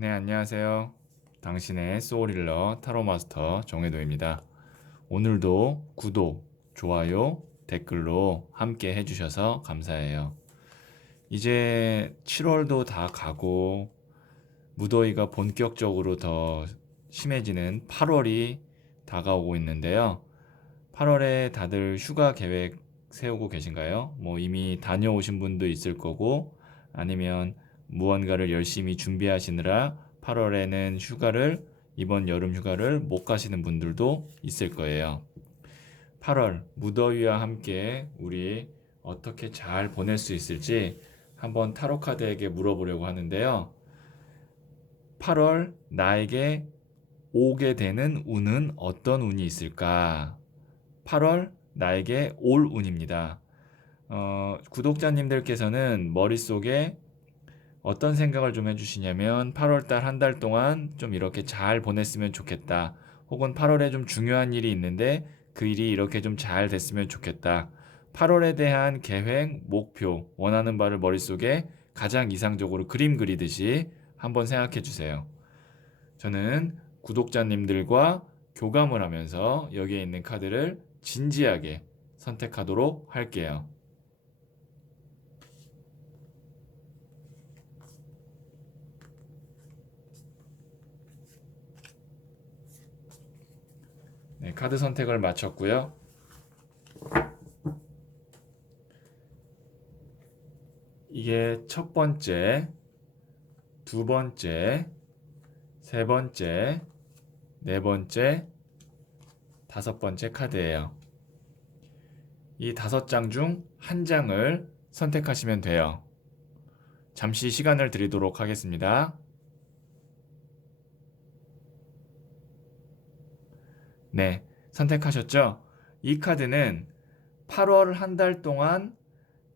네, 안녕하세요. 당신의 소울힐러 타로마스터 정혜도입니다. 오늘도 구독, 좋아요, 댓글로 함께 해주셔서 감사해요. 이제 7월도 다 가고 무더위가 본격적으로 더 심해지는 8월이 다가오고 있는데요. 8월에 다들 휴가 계획 세우고 계신가요? 뭐 이미 다녀오신 분도 있을 거고 아니면 무언가를 열심히 준비하시느라 8월에는 이번 여름 휴가를 못 가시는 분들도 있을 거예요. 8월 무더위와 함께 우리 어떻게 잘 보낼 수 있을지 한번 타로 카드에게 물어보려고 하는데요. 8월 나에게 오게 되는 운은 어떤 운이 있을까? 8월 나에게 올 운입니다. 구독자님들께서는 머릿속에 어떤 생각을 좀 해주시냐면 8월달 한 달 동안 좀 이렇게 잘 보냈으면 좋겠다. 혹은 8월에 좀 중요한 일이 있는데 그 일이 이렇게 좀 잘 됐으면 좋겠다. 8월에 대한 계획, 목표, 원하는 바를 머릿속에 가장 이상적으로 그림 그리듯이 한번 생각해 주세요. 저는 구독자님들과 교감을 하면서 여기에 있는 카드를 진지하게 선택하도록 할게요. 네, 카드 선택을 마쳤고요. 이게 첫 번째, 두 번째, 세 번째, 네 번째, 다섯 번째 카드예요. 이 다섯 장 중 한 장을 선택하시면 돼요. 잠시 시간을 드리도록 하겠습니다. 네, 선택하셨죠? 이 카드는 8월 한 달 동안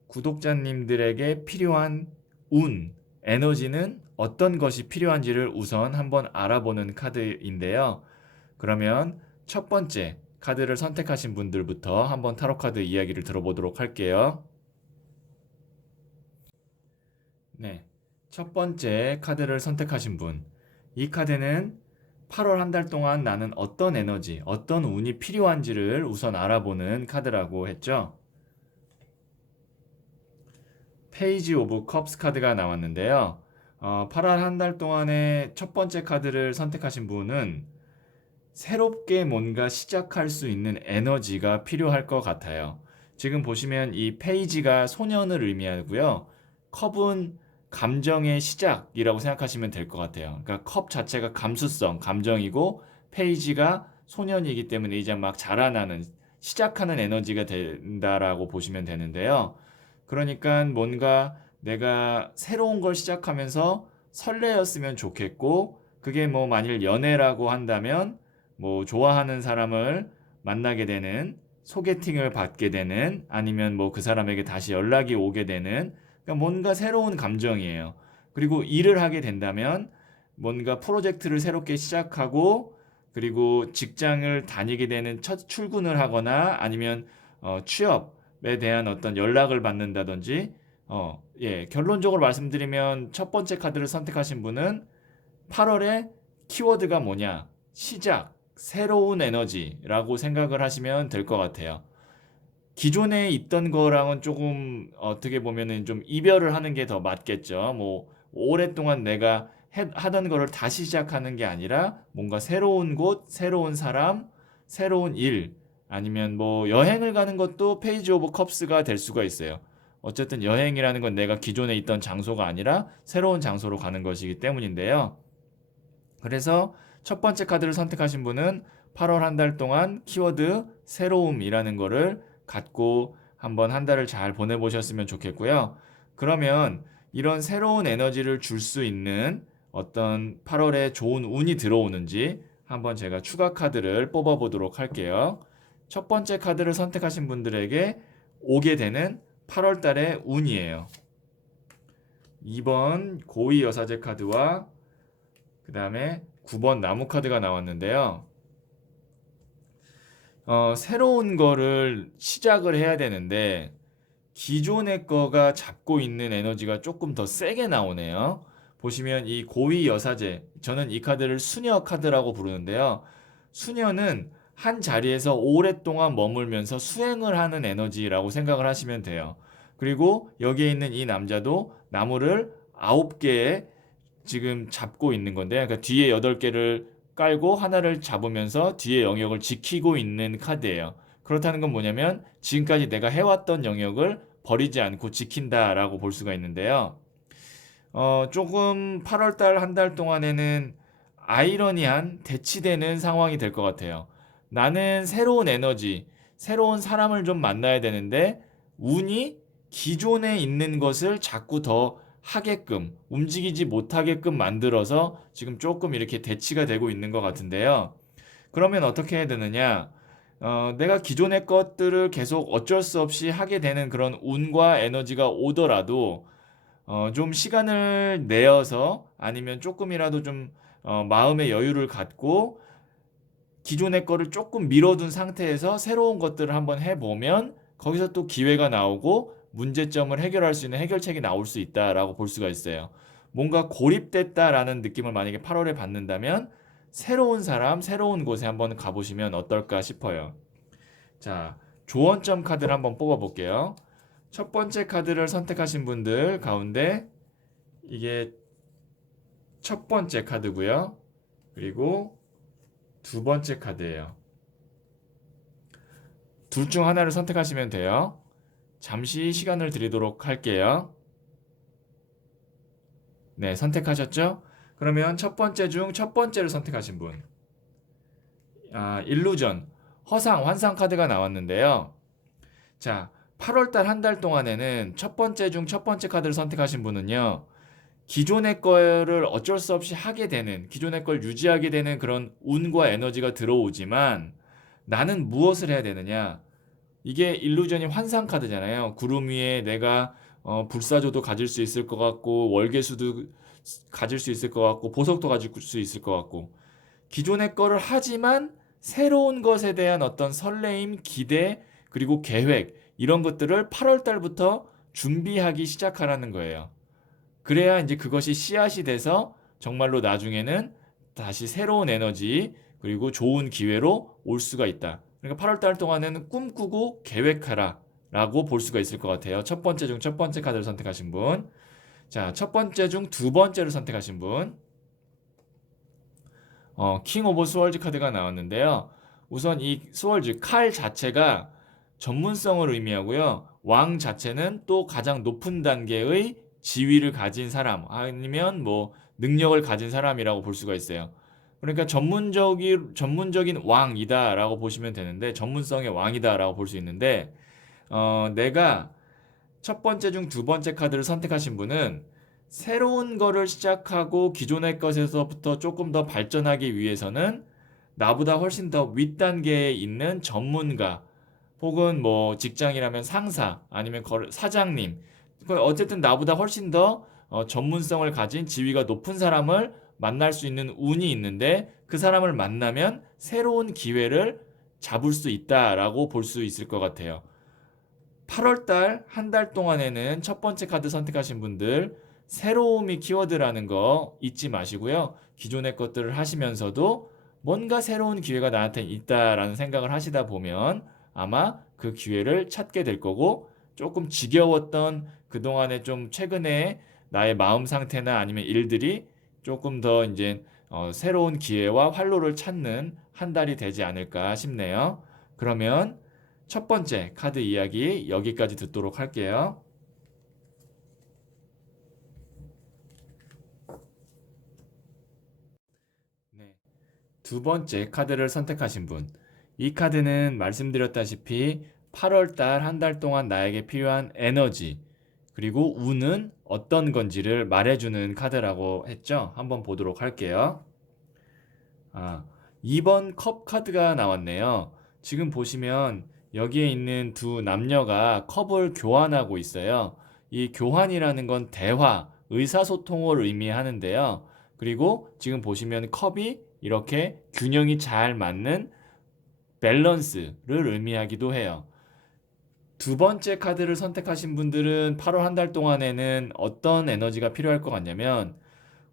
구독자님들에게 필요한 운, 에너지는 어떤 것이 필요한지를 우선 한번 알아보는 카드인데요. 그러면 첫 번째 카드를 선택하신 분들부터 한번 타로 카드 이야기를 들어보도록 할게요. 네. 첫 번째 카드를 선택하신 분. 이 카드는 8월 한 달 동안 나는 어떤 에너지, 어떤 운이 필요한지를 우선 알아보는 카드라고 했죠. 페이지 오브 컵스 카드가 나왔는데요. 8월 한 달 동안의 첫 번째 카드를 선택하신 분은 새롭게 뭔가 시작할 수 있는 에너지가 필요할 것 같아요. 지금 보시면 이 페이지가 소년을 의미하고요. 컵은 감정의 시작이라고 생각하시면 될 것 같아요. 그러니까 컵 자체가 감수성, 감정이고 페이지가 소년이기 때문에 이제 막 자라나는 시작하는 에너지가 된다라고 보시면 되는데요. 그러니까 뭔가 내가 새로운 걸 시작하면서 설레었으면 좋겠고 그게 뭐 만일 연애라고 한다면 뭐 좋아하는 사람을 만나게 되는 소개팅을 받게 되는 아니면 뭐 그 사람에게 다시 연락이 오게 되는 그러니까 뭔가 새로운 감정이에요. 그리고 일을 하게 된다면 뭔가 프로젝트를 새롭게 시작하고 그리고 직장을 다니게 되는 첫 출근을 하거나 아니면 취업에 대한 어떤 연락을 받는다든지 예, 결론적으로 말씀드리면 첫 번째 카드를 선택하신 분은 8월에 키워드가 뭐냐? 시작, 새로운 에너지라고 생각을 하시면 될 것 같아요. 기존에 있던 거랑은 조금 어떻게 보면은 좀 이별을 하는 게 더 맞겠죠. 뭐 오랫동안 내가 하던 거를 다시 시작하는 게 아니라 뭔가 새로운 곳, 새로운 사람, 새로운 일 아니면 뭐 여행을 가는 것도 페이지 오브 컵스가 될 수가 있어요. 어쨌든 여행이라는 건 내가 기존에 있던 장소가 아니라 새로운 장소로 가는 것이기 때문인데요. 그래서 첫 번째 카드를 선택하신 분은 8월 한 달 동안 키워드 새로움이라는 거를 갖고 한번 한 달을 잘 보내보셨으면 좋겠고요. 그러면 이런 새로운 에너지를 줄 수 있는 어떤 8월에 좋은 운이 들어오는지 한번 제가 추가 카드를 뽑아보도록 할게요. 첫 번째 카드를 선택하신 분들에게 오게 되는 8월 달의 운이에요. 2번 고위 여사제 카드와 그 다음에 9번 나무 카드가 나왔는데요. 새로운 거를 시작을 해야 되는데 기존의 거가 잡고 있는 에너지가 조금 더 세게 나오네요. 보시면 이 고위 여사제, 저는 이 카드를 수녀 카드라고 부르는데요. 수녀는 한 자리에서 오랫동안 머물면서 수행을 하는 에너지라고 생각을 하시면 돼요. 그리고 여기에 있는 이 남자도 나무를 9개의 지금 잡고 있는 건데, 그러니까 뒤에 8개를 깔고 하나를 잡으면서 뒤에 영역을 지키고 있는 카드예요. 그렇다는 건 뭐냐면 지금까지 내가 해왔던 영역을 버리지 않고 지킨다라고 볼 수가 있는데요. 조금 8월달 한 달 동안에는 아이러니한 대치되는 상황이 될 것 같아요. 나는 새로운 에너지, 새로운 사람을 좀 만나야 되는데 운이 기존에 있는 것을 자꾸 더 하게끔, 움직이지 못하게끔 만들어서 지금 조금 이렇게 대치가 되고 있는 것 같은데요. 그러면 어떻게 해야 되느냐? 내가 기존의 것들을 계속 어쩔 수 없이 하게 되는 그런 운과 에너지가 오더라도 좀 시간을 내어서 아니면 조금이라도 좀 마음의 여유를 갖고 기존의 거를 조금 미뤄둔 상태에서 새로운 것들을 한번 해보면 거기서 또 기회가 나오고 문제점을 해결할 수 있는 해결책이 나올 수 있다라고 볼 수가 있어요. 뭔가 고립됐다라는 느낌을 만약에 8월에 받는다면 새로운 사람, 새로운 곳에 한번 가보시면 어떨까 싶어요. 자, 조언점 카드를 한번 뽑아볼게요. 첫 번째 카드를 선택하신 분들 가운데 이게 첫 번째 카드고요. 그리고 두 번째 카드예요. 둘 중 하나를 선택하시면 돼요. 잠시 시간을 드리도록 할게요. 네, 선택하셨죠? 그러면 첫 번째 중 첫 번째를 선택하신 분. 일루전, 허상, 환상 카드가 나왔는데요. 자, 8월달 한 달 동안에는 첫 번째 중 첫 번째 카드를 선택하신 분은요. 기존의 거를 어쩔 수 없이 하게 되는, 기존의 걸 유지하게 되는 그런 운과 에너지가 들어오지만 나는 무엇을 해야 되느냐? 이게 일루전이 환상 카드잖아요. 구름 위에 내가 불사조도 가질 수 있을 것 같고 월계수도 가질 수 있을 것 같고 보석도 가질 수 있을 것 같고 기존의 거를 하지만 새로운 것에 대한 어떤 설레임, 기대, 그리고 계획 이런 것들을 8월 달부터 준비하기 시작하라는 거예요. 그래야 이제 그것이 씨앗이 돼서 정말로 나중에는 다시 새로운 에너지 그리고 좋은 기회로 올 수가 있다. 그러니까 8월 달 동안에는 꿈꾸고 계획하라 라고 볼 수가 있을 것 같아요. 첫 번째 중 첫 번째 카드를 선택하신 분. 자, 첫 번째 중 두 번째를 선택하신 분. 킹 오브 스월즈 카드가 나왔는데요. 우선 이 스월즈 칼 자체가 전문성을 의미하고요. 왕 자체는 또 가장 높은 단계의 지위를 가진 사람 아니면 뭐 능력을 가진 사람이라고 볼 수가 있어요. 그러니까 전문적인 왕이다라고 보시면 되는데 전문성의 왕이다라고 볼 수 있는데 내가 첫 번째 중 두 번째 카드를 선택하신 분은 새로운 거를 시작하고 기존의 것에서부터 조금 더 발전하기 위해서는 나보다 훨씬 더 윗단계에 있는 전문가 혹은 뭐 직장이라면 상사 아니면 사장님 어쨌든 나보다 훨씬 더 전문성을 가진 지위가 높은 사람을 만날 수 있는 운이 있는데 그 사람을 만나면 새로운 기회를 잡을 수 있다라고 볼 수 있을 것 같아요. 8월 달 한 달 동안에는 첫 번째 카드 선택하신 분들 새로움이 키워드라는 거 잊지 마시고요. 기존의 것들을 하시면서도 뭔가 새로운 기회가 나한테 있다라는 생각을 하시다 보면 아마 그 기회를 찾게 될 거고 조금 지겨웠던 그동안에 좀 최근에 나의 마음 상태나 아니면 일들이 조금 더 이제 새로운 기회와 활로를 찾는 한 달이 되지 않을까 싶네요. 그러면 첫 번째 카드 이야기 여기까지 듣도록 할게요. 네. 두 번째 카드를 선택하신 분. 이 카드는 말씀드렸다시피 8월 달 한 달 동안 나에게 필요한 에너지, 그리고 운은 어떤 건지를 말해주는 카드라고 했죠. 한번 보도록 할게요. 아, 2번 컵 카드가 나왔네요. 지금 보시면 여기에 있는 두 남녀가 컵을 교환하고 있어요. 이 교환이라는 건 대화, 의사소통을 의미하는데요. 그리고 지금 보시면 컵이 이렇게 균형이 잘 맞는 밸런스를 의미하기도 해요. 두 번째 카드를 선택하신 분들은 8월 한 달 동안에는 어떤 에너지가 필요할 것 같냐면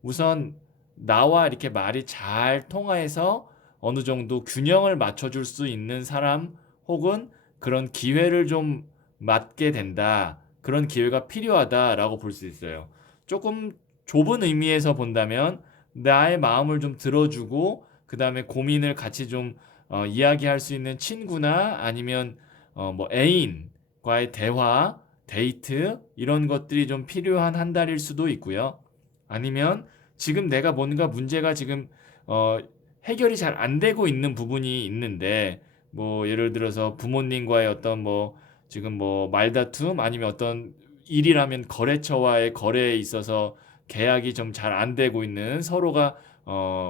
우선 나와 이렇게 말이 잘 통해서 어느 정도 균형을 맞춰줄 수 있는 사람 혹은 그런 기회를 좀 맞게 된다. 그런 기회가 필요하다라고 볼 수 있어요. 조금 좁은 의미에서 본다면 나의 마음을 좀 들어주고 그 다음에 고민을 같이 좀 이야기할 수 있는 친구나 아니면 뭐 애인과의 대화, 데이트 이런 것들이 좀 필요한 한 달일 수도 있고요. 아니면 지금 내가 뭔가 문제가 지금 어, 해결이 잘 안 되고 있는 부분이 있는데 뭐 예를 들어서 부모님과의 어떤 뭐 지금 뭐 말다툼 아니면 어떤 일이라면 거래처와의 거래에 있어서 계약이 좀 잘 안 되고 있는 서로가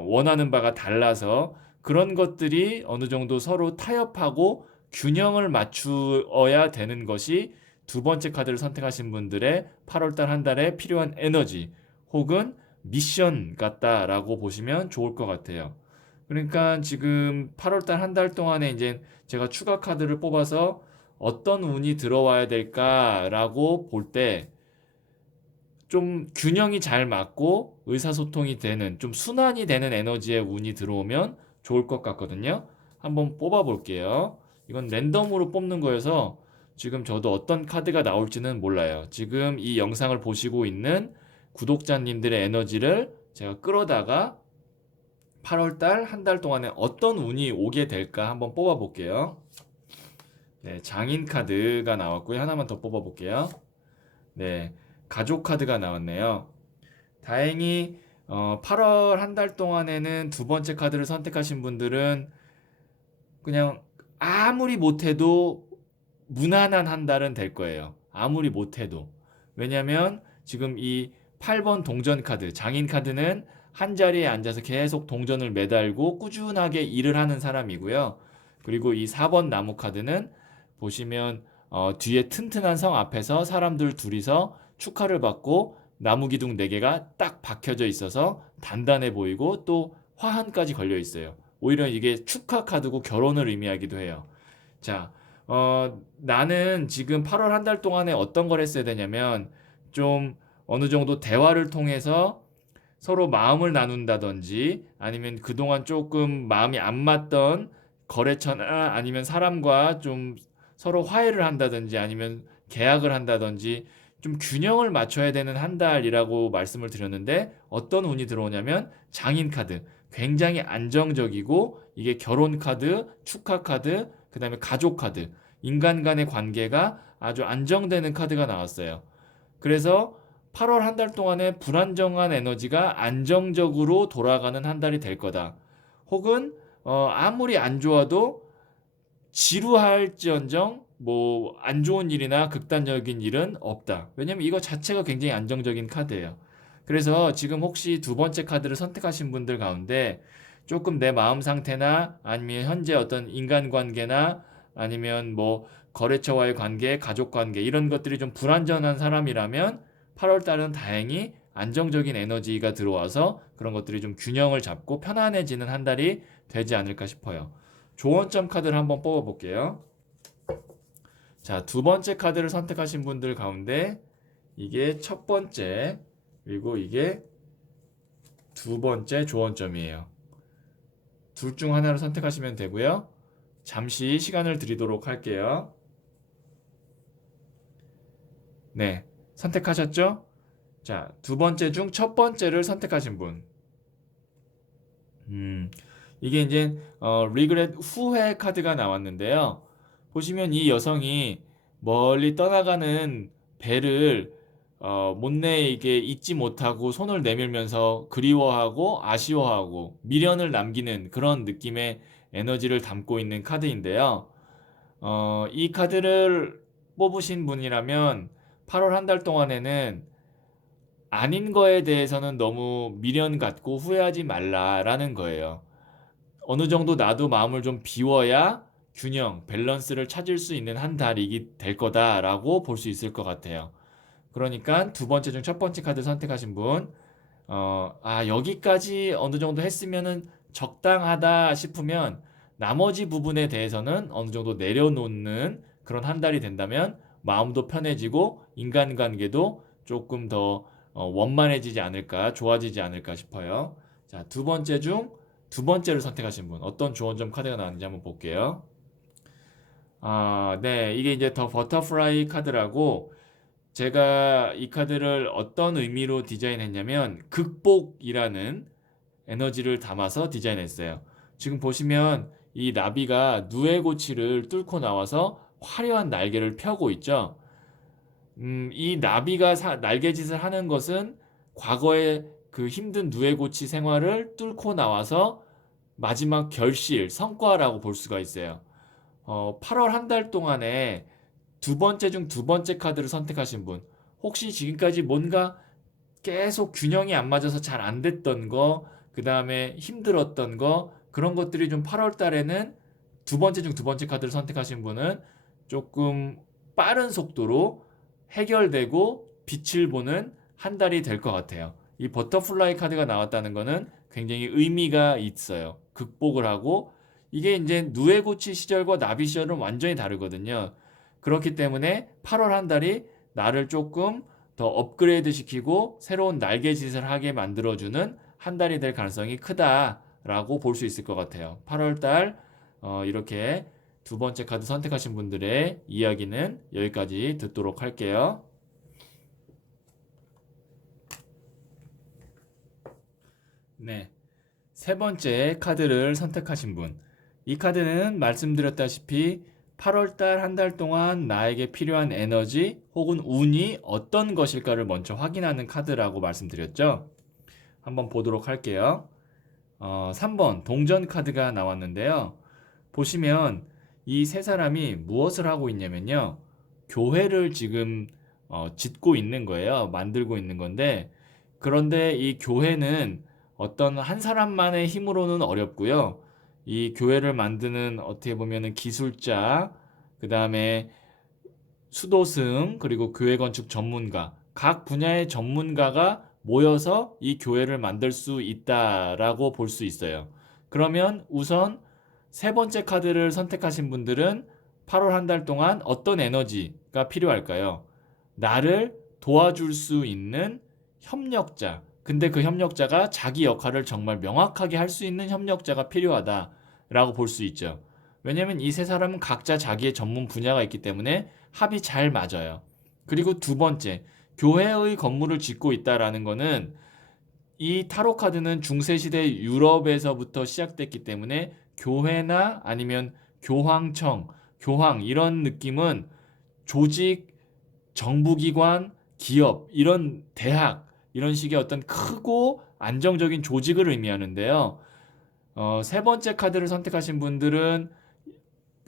원하는 바가 달라서 그런 것들이 어느 정도 서로 타협하고 균형을 맞추어야 되는 것이 두 번째 카드를 선택하신 분들의 8월달 한 달에 필요한 에너지 혹은 미션 같다라고 보시면 좋을 것 같아요. 그러니까 지금 8월달 한 달 동안에 이제 제가 추가 카드를 뽑아서 어떤 운이 들어와야 될까라고 볼 때 좀 균형이 잘 맞고 의사소통이 되는 좀 순환이 되는 에너지의 운이 들어오면 좋을 것 같거든요. 한번 뽑아 볼게요. 이건 랜덤으로 뽑는 거여서 지금 저도 어떤 카드가 나올지는 몰라요. 지금 이 영상을 보시고 있는 구독자님들의 에너지를 제가 끌어다가 8월 달 한 달 동안에 어떤 운이 오게 될까 한번 뽑아 볼게요. 네, 장인 카드가 나왔고요. 하나만 더 뽑아 볼게요. 네, 가족 카드가 나왔네요. 다행히 8월 한 달 동안에는 두 번째 카드를 선택하신 분들은 그냥 아무리 못해도 무난한 한 달은 될 거예요. 아무리 못해도. 왜냐면 지금 이 8번 동전 카드, 장인 카드는 한 자리에 앉아서 계속 동전을 매달고 꾸준하게 일을 하는 사람이고요. 그리고 이 4번 나무 카드는 보시면 뒤에 튼튼한 성 앞에서 사람들 둘이서 축하를 받고 나무 기둥 4개가 딱 박혀져 있어서 단단해 보이고 또 화환까지 걸려 있어요. 오히려 이게 축하 카드고 결혼을 의미하기도 해요. 자, 나는 지금 8월 한 달 동안에 어떤 걸 했어야 되냐면 좀 어느 정도 대화를 통해서 서로 마음을 나눈다든지 아니면 그동안 조금 마음이 안 맞던 거래처나 아니면 사람과 좀 서로 화해를 한다든지 아니면 계약을 한다든지 좀 균형을 맞춰야 되는 한 달이라고 말씀을 드렸는데 어떤 운이 들어오냐면 장인 카드. 굉장히 안정적이고 이게 결혼 카드, 축하 카드, 그다음에 가족 카드. 인간 간의 관계가 아주 안정되는 카드가 나왔어요. 그래서 8월 한 달 동안에 불안정한 에너지가 안정적으로 돌아가는 한 달이 될 거다. 혹은 아무리 안 좋아도 지루할지언정 뭐 안 좋은 일이나 극단적인 일은 없다. 왜냐면 이거 자체가 굉장히 안정적인 카드예요. 그래서 지금 혹시 두 번째 카드를 선택하신 분들 가운데 조금 내 마음 상태나 아니면 현재 어떤 인간관계나 아니면 뭐 거래처와의 관계, 가족 관계 이런 것들이 좀 불안전한 사람이라면 8월 달은 다행히 안정적인 에너지가 들어와서 그런 것들이 좀 균형을 잡고 편안해지는 한 달이 되지 않을까 싶어요. 조언점 카드를 한번 뽑아볼게요. 자, 두 번째 카드를 선택하신 분들 가운데 이게 첫 번째, 그리고 이게 두 번째 조언점이에요. 둘 중 하나를 선택하시면 되고요. 잠시 시간을 드리도록 할게요. 네, 선택하셨죠? 자, 두 번째 중 첫 번째를 선택하신 분. 음, 이게 이제 리그렛 후회 카드가 나왔는데요. 보시면 이 여성이 멀리 떠나가는 배를 못내 이게 잊지 못하고 손을 내밀면서 그리워하고 아쉬워하고 미련을 남기는 그런 느낌의 에너지를 담고 있는 카드인데요. 이 카드를 뽑으신 분이라면 8월 한 달 동안에는 아닌 거에 대해서는 너무 미련 갖고 후회하지 말라라는 거예요. 어느 정도 나도 마음을 좀 비워야 균형, 밸런스를 찾을 수 있는 한 달이 될 거다라고 볼 수 있을 것 같아요. 그러니까 두 번째 중 첫 번째 카드 선택하신 분, 여기까지 어느 정도 했으면은 적당하다 싶으면 나머지 부분에 대해서는 어느 정도 내려놓는 그런 한 달이 된다면 마음도 편해지고 인간관계도 조금 더 원만해지지 않을까, 좋아지지 않을까 싶어요. 자, 두 번째 중 두 번째를 선택하신 분, 어떤 주원점 카드가 나왔는지 한번 볼게요. 네, 이게 이제 더 버터플라이 카드라고 제가 이 카드를 어떤 의미로 디자인했냐면 극복이라는 에너지를 담아서 디자인했어요. 지금 보시면 이 나비가 누에고치를 뚫고 나와서 화려한 날개를 펴고 있죠. 이 나비가 날개짓을 하는 것은 과거의 그 힘든 누에고치 생활을 뚫고 나와서 마지막 결실, 성과라고 볼 수가 있어요. 8월 한 달 동안에 두 번째 중 두 번째 카드를 선택하신 분, 혹시 지금까지 뭔가 계속 균형이 안 맞아서 잘 안 됐던 거, 그 다음에 힘들었던 거, 그런 것들이 좀 8월 달에는 두 번째 중 두 번째 카드를 선택하신 분은 조금 빠른 속도로 해결되고 빛을 보는 한 달이 될 것 같아요. 이 버터플라이 카드가 나왔다는 거는 굉장히 의미가 있어요. 극복을 하고, 이게 이제 누에고치 시절과 나비 시절은 완전히 다르거든요. 그렇기 때문에 8월 한 달이 나를 조금 더 업그레이드 시키고 새로운 날개짓을 하게 만들어주는 한 달이 될 가능성이 크다라고 볼 수 있을 것 같아요. 8월 달 이렇게 두 번째 카드 선택하신 분들의 이야기는 여기까지 듣도록 할게요. 네. 세 번째 카드를 선택하신 분. 이 카드는 말씀드렸다시피 8월달 한 달 동안 나에게 필요한 에너지 혹은 운이 어떤 것일까를 먼저 확인하는 카드라고 말씀드렸죠. 한번 보도록 할게요. 3번 동전 카드가 나왔는데요. 보시면 이 세 사람이 무엇을 하고 있냐면요. 교회를 지금 짓고 있는 거예요. 만들고 있는 건데, 그런데 이 교회는 어떤 한 사람만의 힘으로는 어렵고요. 이 교회를 만드는 어떻게 보면은 기술자, 그 다음에 수도승, 그리고 교회 건축 전문가, 각 분야의 전문가가 모여서 이 교회를 만들 수 있다라고 볼 수 있어요. 그러면 우선 세 번째 카드를 선택하신 분들은 8월 한 달 동안 어떤 에너지가 필요할까요? 나를 도와줄 수 있는 협력자. 근데 그 협력자가 자기 역할을 정말 명확하게 할 수 있는 협력자가 필요하다라고 볼 수 있죠. 왜냐면 이 세 사람은 각자 자기의 전문 분야가 있기 때문에 합이 잘 맞아요. 그리고 두 번째, 교회의 건물을 짓고 있다라는 거는 이 타로 카드는 중세시대 유럽에서부터 시작됐기 때문에 교회나 아니면 교황청, 교황 이런 느낌은 조직, 정부기관, 기업, 이런 대학, 이런 식의 어떤 크고 안정적인 조직을 의미하는데요. 세 번째 카드를 선택하신 분들은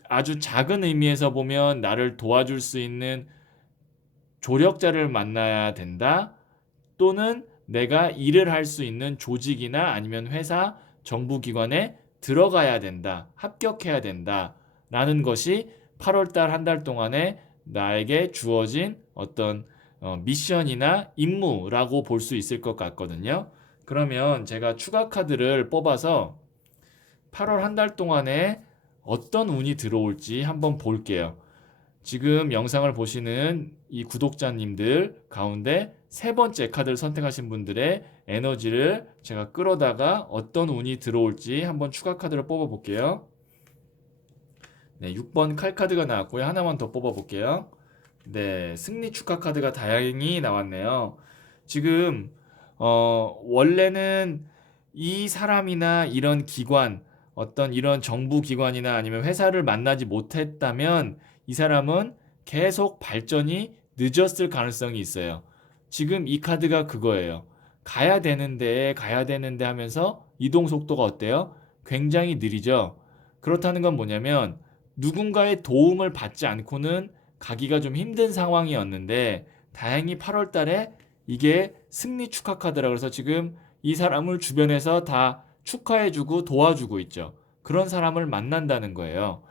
아주 작은 의미에서 보면 나를 도와줄 수 있는 조력자를 만나야 된다. 또는 내가 일을 할 수 있는 조직이나 아니면 회사, 정부기관에 들어가야 된다. 합격해야 된다. 라는 것이 8월달 한 달 동안에 나에게 주어진 어떤 미션이나 임무라고 볼 수 있을 것 같거든요. 그러면 제가 추가 카드를 뽑아서 8월 한 달 동안에 어떤 운이 들어올지 한번 볼게요. 지금 영상을 보시는 이 구독자님들 가운데 세 번째 카드를 선택하신 분들의 에너지를 제가 끌어다가 어떤 운이 들어올지 한번 추가 카드를 뽑아 볼게요. 네, 6번 칼 카드가 나왔고요. 하나만 더 뽑아 볼게요. 네, 승리 축하 카드가 다행히 나왔네요. 지금 원래는 이 사람이나 이런 기관, 어떤 이런 정부 기관이나 아니면 회사를 만나지 못했다면 이 사람은 계속 발전이 늦었을 가능성이 있어요. 지금 이 카드가 그거예요. 가야 되는데 하면서 이동 속도가 어때요? 굉장히 느리죠. 그렇다는 건 뭐냐면 누군가의 도움을 받지 않고는 가기가 좀 힘든 상황이었는데 다행히 8월 달에 이게 승리 축하 카드라 그래서 지금 이 사람을 주변에서 다 축하해주고 도와주고 있죠. 그런 사람을 만난다는 거예요.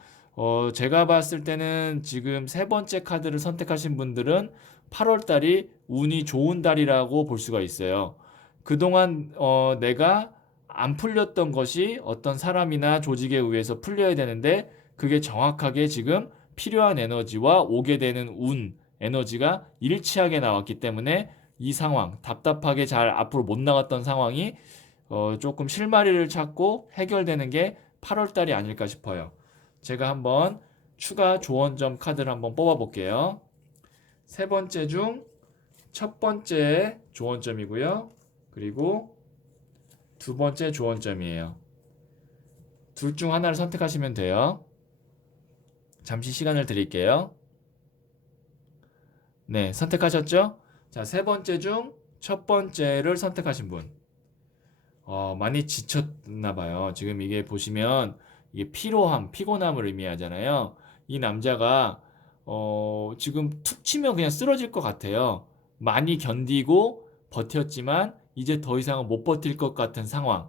제가 봤을 때는 지금 세 번째 카드를 선택하신 분들은 8월 달이 운이 좋은 달이라고 볼 수가 있어요. 그동안 내가 안 풀렸던 것이 어떤 사람이나 조직에 의해서 풀려야 되는데 그게 정확하게 지금 필요한 에너지와 오게 되는 운, 에너지가 일치하게 나왔기 때문에 이 상황, 답답하게 잘 앞으로 못 나갔던 상황이 조금 실마리를 찾고 해결되는 게 8월 달이 아닐까 싶어요. 제가 한번 추가 조언점 카드를 한번 뽑아 볼게요. 세 번째 중 첫 번째 조언점이고요. 그리고 두 번째 조언점이에요. 둘 중 하나를 선택하시면 돼요. 잠시 시간을 드릴게요. 네, 선택하셨죠? 자, 세 번째 중 첫 번째를 선택하신 분. 많이 지쳤나 봐요. 지금 이게 보시면 이게 피로함, 피곤함을 의미하잖아요. 이 남자가 지금 툭 치면 그냥 쓰러질 것 같아요. 많이 견디고 버텼지만 이제 더 이상은 못 버틸 것 같은 상황.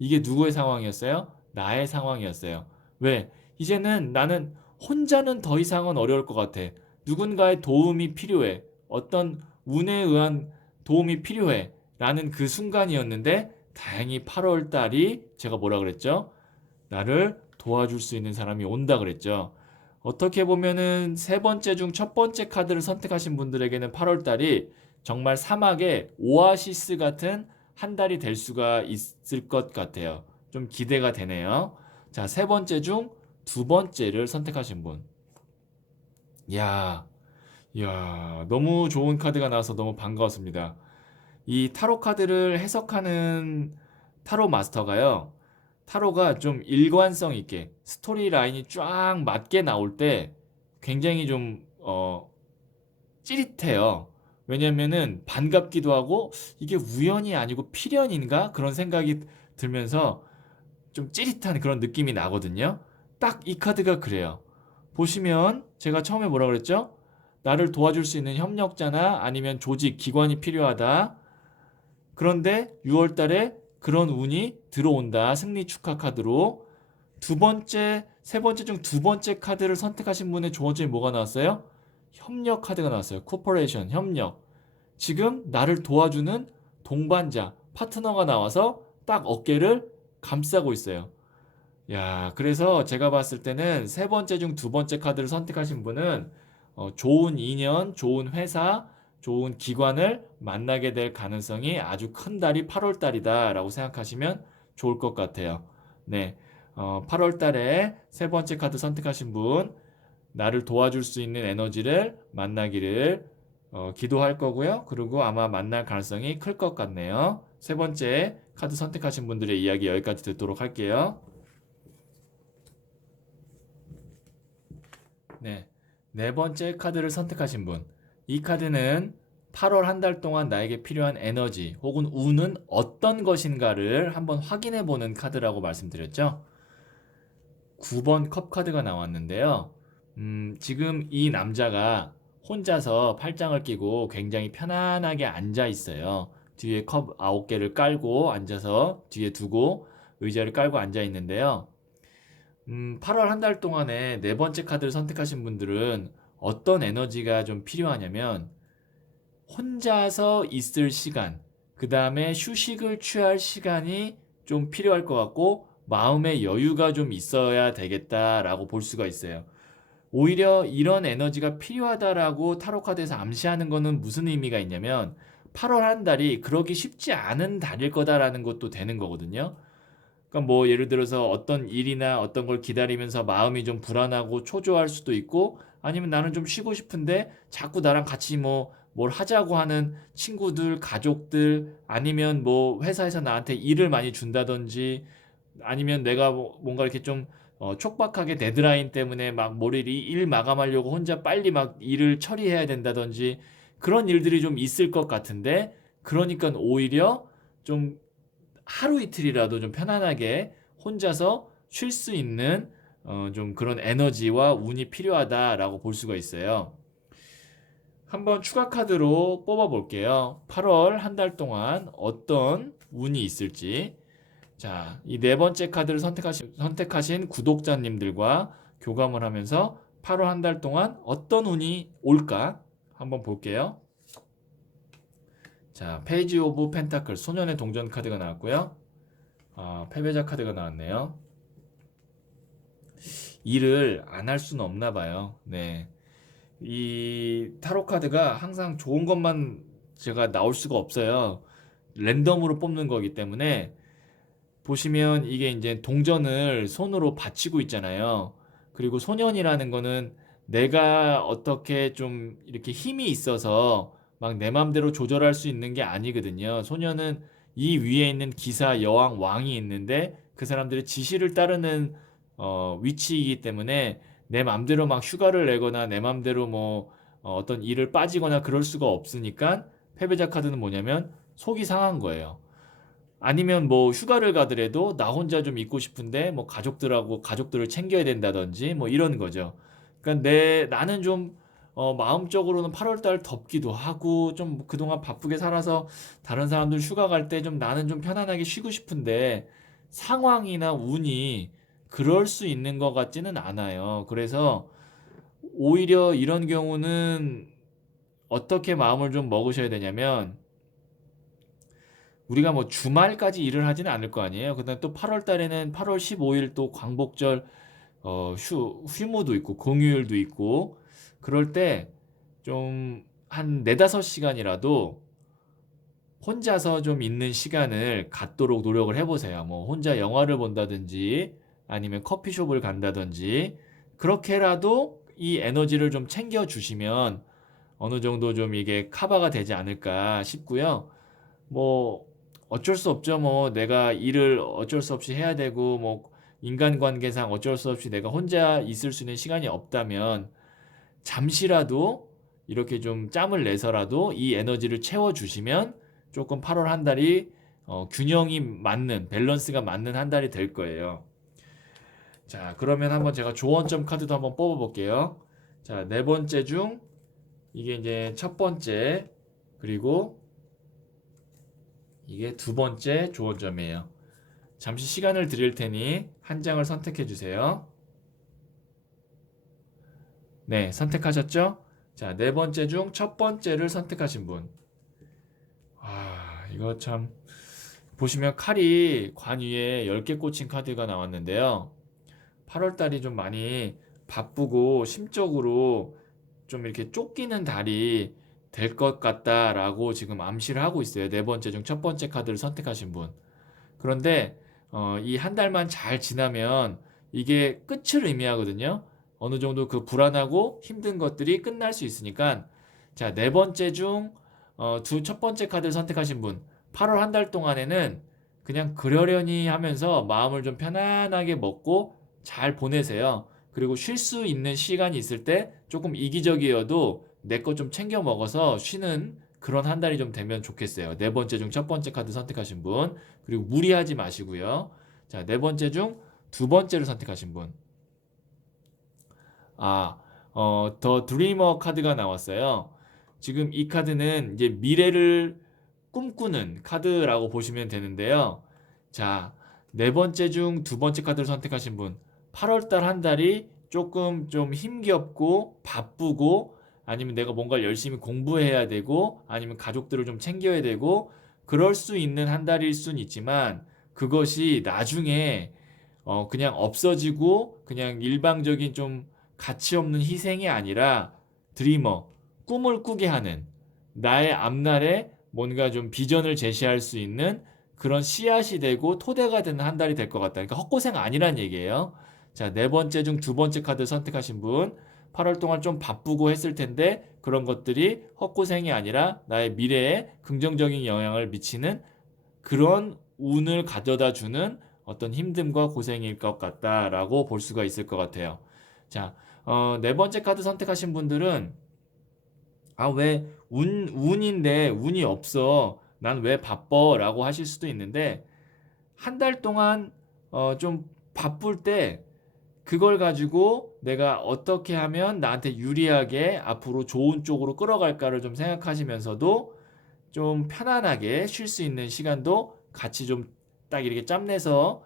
이게 누구의 상황이었어요? 나의 상황이었어요. 왜? 이제는 나는 혼자는 더 이상은 어려울 것 같아. 누군가의 도움이 필요해. 어떤 운에 의한 도움이 필요해. 라는 그 순간이었는데 다행히 8월 달이 제가 뭐라 그랬죠? 나를 도와줄 수 있는 사람이 온다 그랬죠. 어떻게 보면은 세 번째 중 첫 번째 카드를 선택하신 분들에게는 8월 달이 정말 사막의 오아시스 같은 한 달이 될 수가 있을 것 같아요. 좀 기대가 되네요. 자, 세 번째 중 두 번째를 선택하신 분. 이야, 너무 좋은 카드가 나와서 너무 반가웠습니다. 이 타로 카드를 해석하는 타로 마스터가요. 타로가 좀 일관성 있게 스토리 라인이 쫙 맞게 나올 때 굉장히 좀 찌릿해요. 왜냐면은 반갑기도 하고 이게 우연이 아니고 필연인가 그런 생각이 들면서 좀 찌릿한 그런 느낌이 나거든요. 딱 이 카드가 그래요. 보시면 제가 처음에 뭐라 그랬죠? 나를 도와줄 수 있는 협력자나 아니면 조직, 기관이 필요하다. 그런데 6월 달에 그런 운이 들어온다. 승리 축하 카드로. 두 번째, 세 번째 중 두 번째 카드를 선택하신 분의 조언점이 뭐가 나왔어요? 협력 카드가 나왔어요. 코퍼레이션, 협력. 지금 나를 도와주는 동반자, 파트너가 나와서 딱 어깨를 감싸고 있어요. 야, 그래서 제가 봤을 때는 세 번째 중 두 번째 카드를 선택하신 분은 좋은 인연, 좋은 회사, 좋은 기관을 만나게 될 가능성이 아주 큰 달이 8월 달이다라고 생각하시면 좋을 것 같아요. 네, 8월 달에 세 번째 카드 선택하신 분, 나를 도와줄 수 있는 에너지를 만나기를 기도할 거고요. 그리고 아마 만날 가능성이 클 것 같네요. 세 번째 카드 선택하신 분들의 이야기 여기까지 듣도록 할게요. 네. 네 번째 카드를 선택하신 분. 이 카드는 8월 한 달 동안 나에게 필요한 에너지 혹은 운은 어떤 것인가를 한번 확인해 보는 카드라고 말씀드렸죠. 9번 컵 카드가 나왔는데요. 지금 이 남자가 혼자서 팔짱을 끼고 굉장히 편안하게 앉아 있어요. 뒤에 컵 9개를 깔고 앉아서 뒤에 두고 의자를 깔고 앉아 있는데요. 8월 한 달 동안에 네 번째 카드를 선택하신 분들은 어떤 에너지가 좀 필요하냐면 혼자서 있을 시간, 그 다음에 휴식을 취할 시간이 좀 필요할 것 같고 마음의 여유가 좀 있어야 되겠다라고 볼 수가 있어요. 오히려 이런 에너지가 필요하다라고 타로 카드에서 암시하는 거는 무슨 의미가 있냐면 8월 한 달이 그러기 쉽지 않은 달일 거다라는 것도 되는 거거든요. 그러니까 뭐 예를 들어서 어떤 일이나 어떤 걸 기다리면서 마음이 좀 불안하고 초조할 수도 있고 아니면 나는 좀 쉬고 싶은데 자꾸 나랑 같이 뭐 뭘 하자고 하는 친구들, 가족들 아니면 뭐 회사에서 나한테 일을 많이 준다든지 아니면 내가 뭔가 이렇게 좀 촉박하게 데드라인 때문에 막 머리를 일 마감하려고 혼자 빨리 막 일을 처리해야 된다든지 그런 일들이 좀 있을 것 같은데 그러니까 오히려 좀 하루 이틀이라도 좀 편안하게 혼자서 쉴 수 있는 좀 그런 에너지와 운이 필요하다라고 볼 수가 있어요. 한번 추가 카드로 뽑아 볼게요. 8월 한 달 동안 어떤 운이 있을지. 자, 이 네 번째 카드를 선택하신 구독자님들과 교감을 하면서 8월 한 달 동안 어떤 운이 올까 한번 볼게요. 자, 페이지 오브 펜타클 소년의 동전 카드가 나왔고요. 패배자 카드가 나왔네요. 일을 안 할 수는 없나 봐요. 네. 이 타로 카드가 항상 좋은 것만 자체가 나올 수가 없어요. 랜덤으로 뽑는 거기 때문에 보시면 이게 이제 동전을 손으로 받치고 있잖아요. 그리고 소년이라는 거는 내가 어떻게 좀 이렇게 힘이 있어서 막 내 맘대로 조절할 수 있는 게 아니거든요. 소년은 이 위에 있는 기사, 여왕, 왕이 있는데 그 사람들의 지시를 따르는 위치이기 때문에 내 맘대로 막 휴가를 내거나 내 맘대로 뭐 어떤 일을 빠지거나 그럴 수가 없으니까 패배자 카드는 뭐냐면 속이 상한 거예요. 아니면 뭐 휴가를 가더라도 나 혼자 좀 있고 싶은데 뭐 가족들하고 가족들을 챙겨야 된다든지 뭐 이런 거죠. 그러니까 나는 좀 마음적으로는 8월 달 덥기도 하고 좀 그동안 바쁘게 살아서 다른 사람들 휴가 갈 때 좀 나는 좀 편안하게 쉬고 싶은데 상황이나 운이 그럴 수 있는 것 같지는 않아요. 그래서 오히려 이런 경우는 어떻게 마음을 좀 먹으셔야 되냐면 우리가 뭐 주말까지 일을 하지는 않을 거 아니에요. 그다음 또 8월 달에는 8월 15일 또 광복절 휴무도 있고 공휴일도 있고 그럴 때 좀 한 4~5시간이라도 혼자서 좀 있는 시간을 갖도록 노력을 해보세요. 뭐 혼자 영화를 본다든지 아니면 커피숍을 간다든지 그렇게라도 이 에너지를 좀 챙겨 주시면 어느 정도 좀 이게 커버가 되지 않을까 싶고요. 뭐 어쩔 수 없죠. 뭐 내가 일을 어쩔 수 없이 해야 되고 뭐 인간관계상 어쩔 수 없이 내가 혼자 있을 수 있는 시간이 없다면 잠시라도 이렇게 좀 짬을 내서라도 이 에너지를 채워주시면 조금 8월 한 달이 균형이 맞는 밸런스가 맞는 한 달이 될 거예요. 자, 그러면 한번 제가 조언점 카드도 한번 뽑아볼게요. 자, 네 번째 중 이게 이제 첫 번째 그리고 이게 두 번째 조언점이에요. 잠시 시간을 드릴 테니 한 장을 선택해 주세요. 네, 선택하셨죠? 자, 네 번째 중 첫 번째를 선택하신 분. 이거 참 보시면 칼이 관 위에 10개 꽂힌 카드가 나왔는데요. 8월 달이 좀 많이 바쁘고 심적으로 좀 이렇게 쫓기는 달이 될 것 같다라고 지금 암시를 하고 있어요. 네 번째 중 첫 번째 카드를 선택하신 분. 그런데 이 한 달만 잘 지나면 이게 끝을 의미하거든요. 어느 정도 그 불안하고 힘든 것들이 끝날 수 있으니까 자, 네 번째 중 첫 번째 카드를 선택하신 분 8월 한 달 동안에는 그냥 그러려니 하면서 마음을 좀 편안하게 먹고 잘 보내세요. 그리고 쉴 수 있는 시간이 있을 때 조금 이기적이어도 내 것 좀 챙겨 먹어서 쉬는 그런 한 달이 좀 되면 좋겠어요. 네 번째 중 첫 번째 카드 선택하신 분. 그리고 무리하지 마시고요. 자, 네 번째 중 두 번째를 선택하신 분. 더 드리머 카드가 나왔어요. 지금 이 카드는 이제 미래를 꿈꾸는 카드라고 보시면 되는데요. 자, 네 번째 중 두 번째 카드를 선택하신 분. 8월 달 한 달이 조금 좀 힘겹고 바쁘고 아니면 내가 뭔가 열심히 공부해야 되고 아니면 가족들을 좀 챙겨야 되고 그럴 수 있는 한 달일 순 있지만 그것이 나중에 그냥 없어지고 그냥 일방적인 좀 가치 없는 희생이 아니라 드리머, 꿈을 꾸게 하는 나의 앞날에 뭔가 좀 비전을 제시할 수 있는 그런 씨앗이 되고 토대가 되는 한 달이 될 것 같다. 그러니까 헛고생 아니란 얘기예요. 자, 네 번째 중 두 번째 카드 선택하신 분, 8월 동안 좀 바쁘고 했을 텐데 그런 것들이 헛고생이 아니라 나의 미래에 긍정적인 영향을 미치는 그런 운을 가져다 주는 어떤 힘듦과 고생일 것 같다라고 볼 수가 있을 것 같아요. 자, 네 번째 카드 선택하신 분들은 왜 운인데 운이 없어. 난 왜 바빠? 라고 하실 수도 있는데 한 달 동안 좀 바쁠 때 그걸 가지고 내가 어떻게 하면 나한테 유리하게 앞으로 좋은 쪽으로 끌어갈까를 좀 생각하시면서도 좀 편안하게 쉴 수 있는 시간도 같이 좀 딱 이렇게 짬내서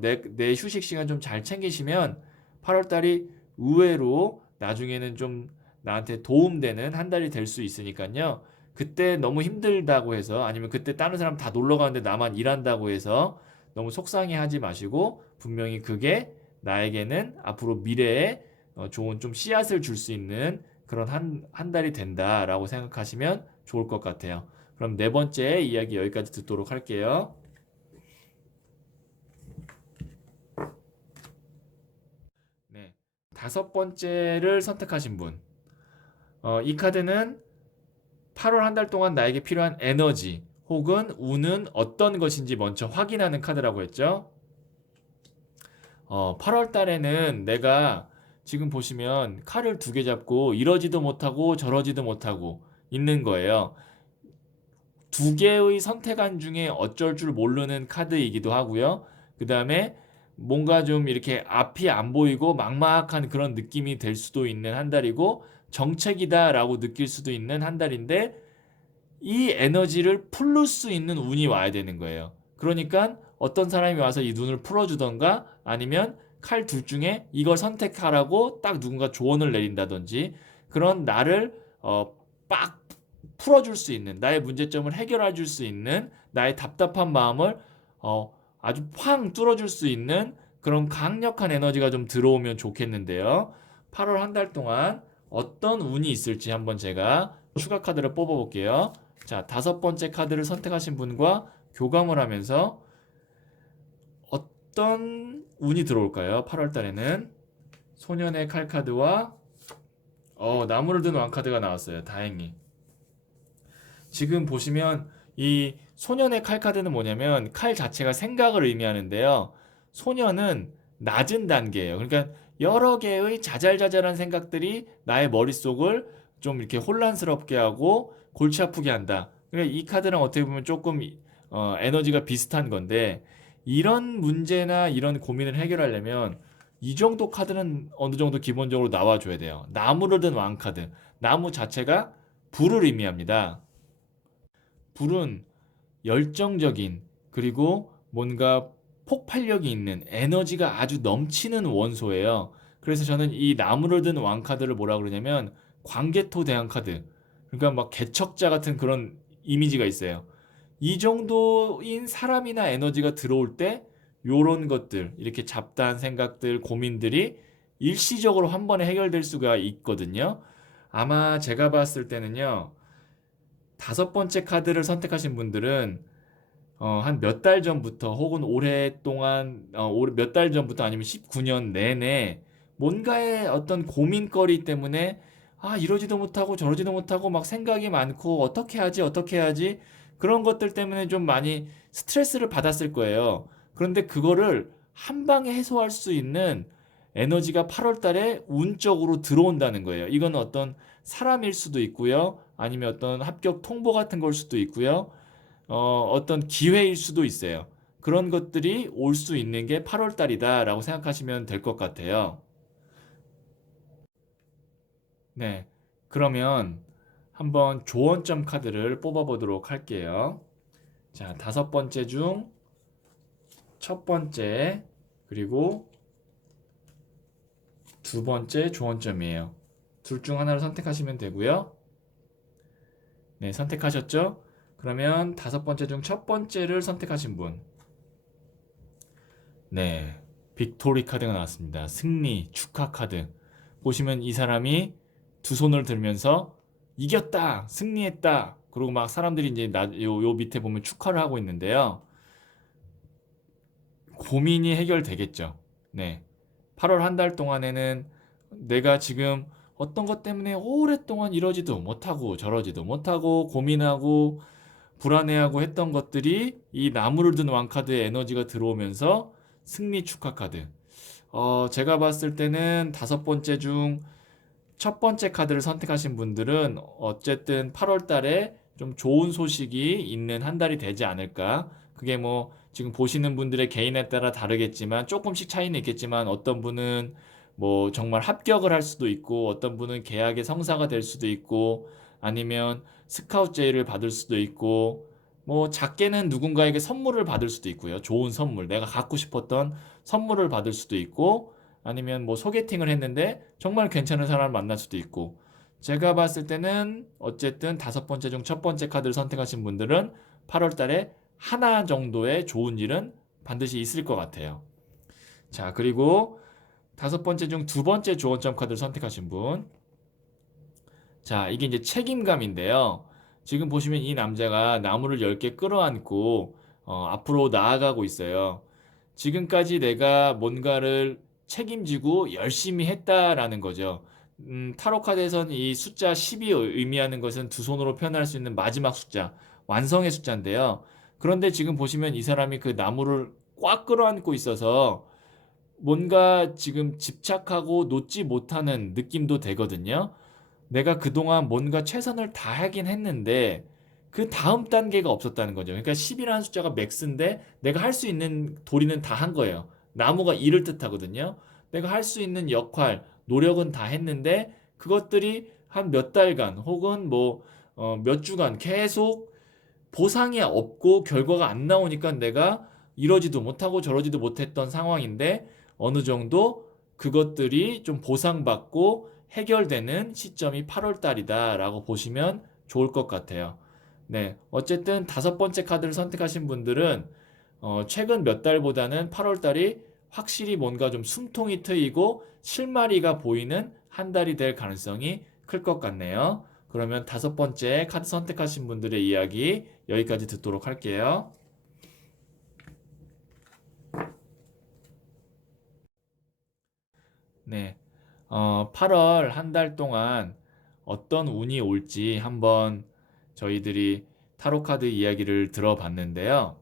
내 휴식 시간 좀 잘 챙기시면 8월 달이 의외로 나중에는 좀 나한테 도움되는 한 달이 될 수 있으니까요. 그때 너무 힘들다고 해서 아니면 그때 다른 사람 다 놀러 가는데 나만 일한다고 해서 너무 속상해 하지 마시고 분명히 그게 나에게는 앞으로 미래에 좋은 좀 씨앗을 줄 수 있는 그런 한 달이 된다라고 생각하시면 좋을 것 같아요. 그럼 네 번째 이야기 여기까지 듣도록 할게요. 네. 다섯 번째를 선택하신 분. 이 카드는 8월 한 달 동안 나에게 필요한 에너지 혹은 운은 어떤 것인지 먼저 확인하는 카드라고 했죠. 8월 달에는 내가 지금 보시면 칼을 두 개 잡고 이러지도 못하고 저러지도 못하고 있는 거예요. 두 개의 선택안 중에 어쩔 줄 모르는 카드이기도 하고요. 그 다음에 뭔가 좀 이렇게 앞이 안 보이고 막막한 그런 느낌이 될 수도 있는 한 달이고 정책이다라고 느낄 수도 있는 한 달인데 이 에너지를 풀을 수 있는 운이 와야 되는 거예요. 그러니까 어떤 사람이 와서 이 눈을 풀어주던가 아니면 칼 둘 중에 이걸 선택하라고 딱 누군가 조언을 내린다든지 그런 나를 빡 풀어줄 수 있는 나의 문제점을 해결해 줄 수 있는 나의 답답한 마음을 아주 팡 뚫어줄 수 있는 그런 강력한 에너지가 좀 들어오면 좋겠는데요. 8월 한 달 동안 어떤 운이 있을지 한번 제가 추가 카드를 뽑아 볼게요. 자, 다섯 번째 카드를 선택하신 분과 교감을 하면서 어떤 운이 들어올까요? 8월 달에는 소년의 칼 카드와 나무를 든 왕 카드가 나왔어요. 다행히. 지금 보시면 이 소년의 칼 카드는 뭐냐면 칼 자체가 생각을 의미하는데요. 소년은 낮은 단계예요. 그러니까 여러 개의 자잘자잘한 생각들이 나의 머릿속을 좀 이렇게 혼란스럽게 하고 골치 아프게 한다. 그러니까 이 카드랑 어떻게 보면 조금 에너지가 비슷한 건데 이런 문제나 이런 고민을 해결하려면 이 정도 카드는 어느 정도 기본적으로 나와줘야 돼요. 나무를 든 왕 카드. 나무 자체가 불을 의미합니다. 불은 열정적인 그리고 뭔가 폭발력이 있는 에너지가 아주 넘치는 원소예요. 그래서 저는 이 나무를 든 왕카드를 뭐라 그러냐면 광개토 대왕 카드. 그러니까 막 개척자 같은 그런 이미지가 있어요. 이 정도인 사람이나 에너지가 들어올 때 요런 것들, 이렇게 잡다한 생각들, 고민들이 일시적으로 한 번에 해결될 수가 있거든요. 아마 제가 봤을 때는요. 다섯 번째 카드를 선택하신 분들은 한 몇 달 전부터 혹은 오랫동안 몇 달 전부터 아니면 19년 내내 뭔가의 어떤 고민거리 때문에 이러지도 못하고 저러지도 못하고 막 생각이 많고 어떻게 하지 어떻게 해야지 그런 것들 때문에 좀 많이 스트레스를 받았을 거예요. 그런데 그거를 한 방에 해소할 수 있는 에너지가 8월 달에 운적으로 들어온다는 거예요. 이건 어떤 사람일 수도 있고요. 아니면 어떤 합격 통보 같은 걸 수도 있고요. 어떤 기회일 수도 있어요. 그런 것들이 올 수 있는 게 8월 달이다라고 생각하시면 될 것 같아요. 네. 그러면 한번 조언점 카드를 뽑아보도록 할게요. 자, 다섯 번째 중 첫 번째, 그리고 두 번째 조언점이에요. 둘 중 하나를 선택하시면 되고요. 네, 선택하셨죠? 그러면 다섯 번째 중 첫 번째를 선택하신 분. 네. 빅토리 카드가 나왔습니다. 승리, 축하 카드. 보시면 이 사람이 두 손을 들면서 이겼다! 승리했다! 그리고 막 사람들이 이제 요 밑에 보면 축하를 하고 있는데요. 고민이 해결되겠죠. 네. 8월 한 달 동안에는 내가 지금 어떤 것 때문에 오랫동안 이러지도 못하고 저러지도 못하고 고민하고 불안해하고 했던 것들이 이 나무를 든 왕카드의 에너지가 들어오면서 승리 축하 카드. 제가 봤을 때는 다섯 번째 중 첫 번째 카드를 선택하신 분들은 어쨌든 8월 달에 좀 좋은 소식이 있는 한 달이 되지 않을까. 그게 뭐 지금 보시는 분들의 개인에 따라 다르겠지만 조금씩 차이는 있겠지만 어떤 분은 뭐 정말 합격을 할 수도 있고 어떤 분은 계약의 성사가 될 수도 있고 아니면 스카우트 제의를 받을 수도 있고 뭐 작게는 누군가에게 선물을 받을 수도 있고요. 좋은 선물, 내가 갖고 싶었던 선물을 받을 수도 있고 아니면 뭐 소개팅을 했는데 정말 괜찮은 사람을 만날 수도 있고 제가 봤을 때는 어쨌든 다섯 번째 중 첫 번째 카드를 선택하신 분들은 8월 달에 하나 정도의 좋은 일은 반드시 있을 것 같아요. 자, 그리고 다섯 번째 중 두 번째 조언점 카드를 선택하신 분. 자, 이게 이제 책임감인데요. 지금 보시면 이 남자가 나무를 10개 끌어안고 앞으로 나아가고 있어요. 지금까지 내가 뭔가를 책임지고 열심히 했다라는 거죠. 타로 카드에선 이 숫자 10이 의미하는 것은 두 손으로 표현할 수 있는 마지막 숫자, 완성의 숫자인데요. 그런데 지금 보시면 이 사람이 그 나무를 꽉 끌어안고 있어서 뭔가 지금 집착하고 놓지 못하는 느낌도 되거든요. 내가 그동안 뭔가 최선을 다하긴 했는데 그 다음 단계가 없었다는 거죠. 그러니까 10이라는 숫자가 맥스인데 내가 할 수 있는 도리는 다 한 거예요. 나무가 일을 뜻하거든요. 내가 할 수 있는 역할, 노력은 다 했는데 그것들이 한 몇 달간 혹은 뭐 몇 주간 계속 보상이 없고 결과가 안 나오니까 내가 이러지도 못하고 저러지도 못했던 상황인데 어느 정도 그것들이 좀 보상받고 해결되는 시점이 8월 달이다라고 보시면 좋을 것 같아요. 네. 어쨌든 다섯 번째 카드를 선택하신 분들은 최근 몇 달보다는 8월 달이 확실히 뭔가 좀 숨통이 트이고 실마리가 보이는 한 달이 될 가능성이 클 것 같네요. 그러면 다섯 번째 카드 선택하신 분들의 이야기 여기까지 듣도록 할게요. 네. 8월 한 달 동안 어떤 운이 올지 한번 저희들이 타로 카드 이야기를 들어봤는데요.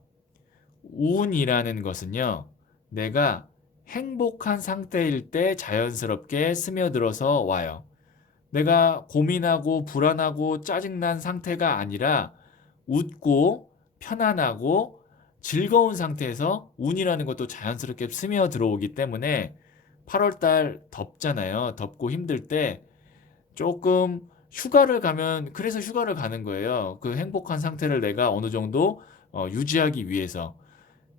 운이라는 것은요, 내가 행복한 상태일 때 자연스럽게 스며들어서 와요. 내가 고민하고 불안하고 짜증난 상태가 아니라 웃고 편안하고 즐거운 상태에서 운이라는 것도 자연스럽게 스며 들어오기 때문에 8월달 덥잖아요. 덥고 힘들 때 조금 휴가를 가면 그래서 휴가를 가는 거예요. 그 행복한 상태를 내가 어느 정도 유지하기 위해서.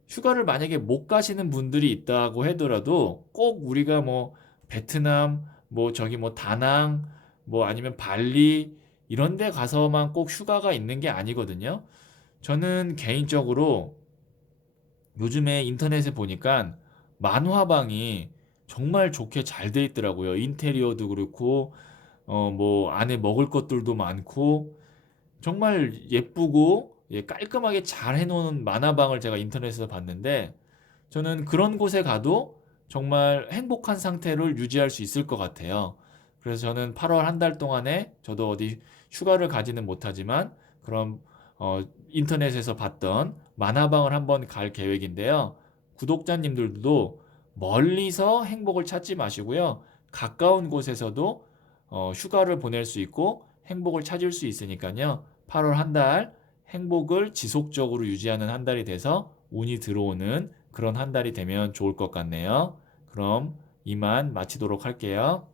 휴가를 만약에 못 가시는 분들이 있다고 하더라도 꼭 우리가 뭐 베트남, 뭐 저기 뭐 다낭, 뭐 아니면 발리 이런 데 가서만 꼭 휴가가 있는 게 아니거든요. 저는 개인적으로 요즘에 인터넷에 보니까 만화방이 정말 좋게 잘 돼 있더라고요. 인테리어도 그렇고, 뭐 안에 먹을 것들도 많고, 정말 예쁘고 예, 깔끔하게 잘 해놓은 만화방을 제가 인터넷에서 봤는데 저는 그런 곳에 가도 정말 행복한 상태를 유지할 수 있을 것 같아요. 그래서 저는 8월 한 달 동안에 저도 어디 휴가를 가지는 못하지만 그런 인터넷에서 봤던 만화방을 한번 갈 계획인데요. 구독자님들도 멀리서 행복을 찾지 마시고요. 가까운 곳에서도 휴가를 보낼 수 있고 행복을 찾을 수 있으니까요. 8월 한 달 행복을 지속적으로 유지하는 한 달이 돼서 운이 들어오는 그런 한 달이 되면 좋을 것 같네요. 그럼 이만 마치도록 할게요.